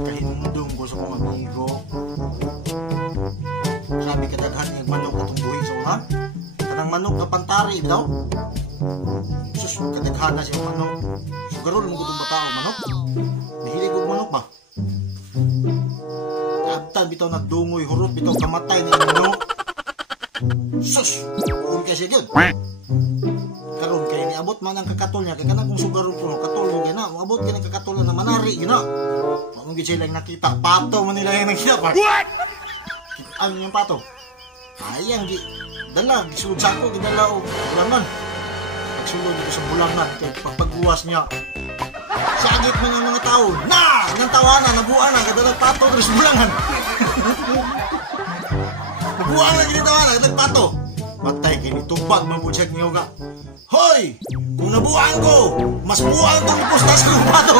Kahindong ko sa kong amigo. Sabi kadaghan yung manok na tungguhin sa una. Kanang manok na pantari daw. Sus, kadaghan na siya manok. Sugarol mo gutong batao manok. Nahilig ko manok ba? Kaptan bitaw nagdungoy, hurot bitaw kamatay na manok. Sus, kung kasi yun. Karon kay niabot man ang kakatol niya kay kanang kung sugarol ko katol mo gina abot kay kakatol na manari gina mo gid sila nakita pato man nila yung nakita pa what ano yung pato ayang gi dala gisulod sa ako gidala og bulangan pagsulod dito sa bulangan kay pagpagbuwas niya sagit man ang mga tao na nang tawanan nabuan na kadala pato diri sa bulangan nabuan na gid tawanan kadala pato patay kay nitubag man pud siya nga hoy! Kung nabuhaan ko, mas buhaan ko ni Pustas Lupa to!